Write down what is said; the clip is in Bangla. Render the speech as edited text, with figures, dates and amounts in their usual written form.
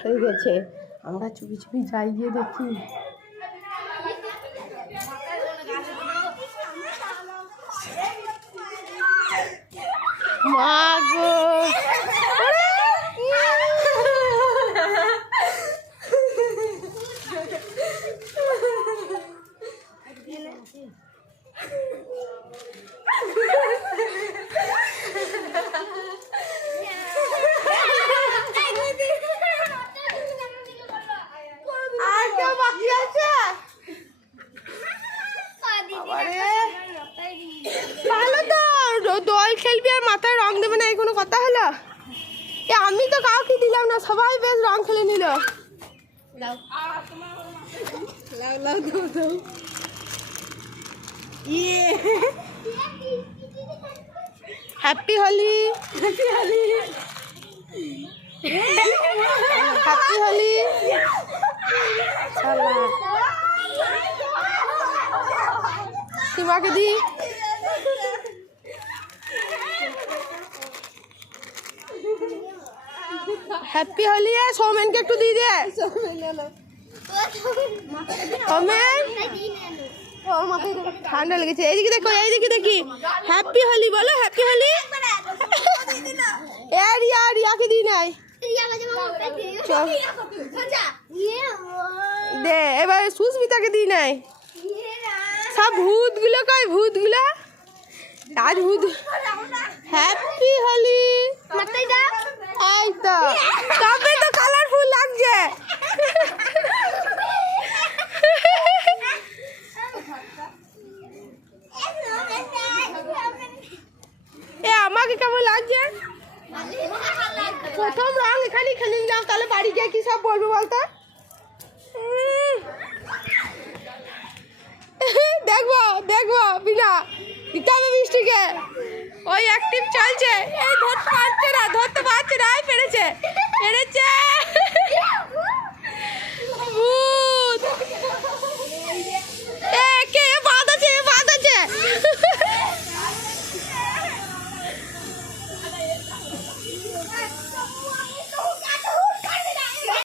হয়ে গেছে। আমরা চুপি চুপি যাই, গিয়ে দেখি মা গো, ভালো তো দোল খেলবি আর মাথায় রং দেবে না, এই কোনো কথা হলো? এ আমি তো কাউকে দিলাম না, সবাই বেশ রং খেলে নিল। Happy Holi, happy Holi, happy Holi. তোমাকে দি হ্যাপি হোলি। সৌমেনকে একটু দিয়ে দে। সৌমেন ঠান্ডা লেগেছে। এইদিকে দেখো, এইদিকে দেখি। হ্যাপি হোলি বলো, হ্যাপি হোলি। রিয়া, রিয়াকে দিই নাই। দে এবার সুস্মিতাকে দিই নাই। সব ভূতগুলো কই, ভূতগুলো আজ ভূত। হ্যাপি হোলি। এই তো তবে তো কালারফুল লাগছে। এ আমাকে কেমন লাগছে? প্রথম রং এখানে খেলে নিলাম, তাহলে বাড়ি গিয়ে কি সব বলবো বলতো? দেখবো দেখবো বিনা দিতে হবে বৃষ্টিকে। ওই অ্যাক্টিভ চলছে। এই ধরতে পারছে না, ধরতে পারছে না। পেরেছে পেরেছে।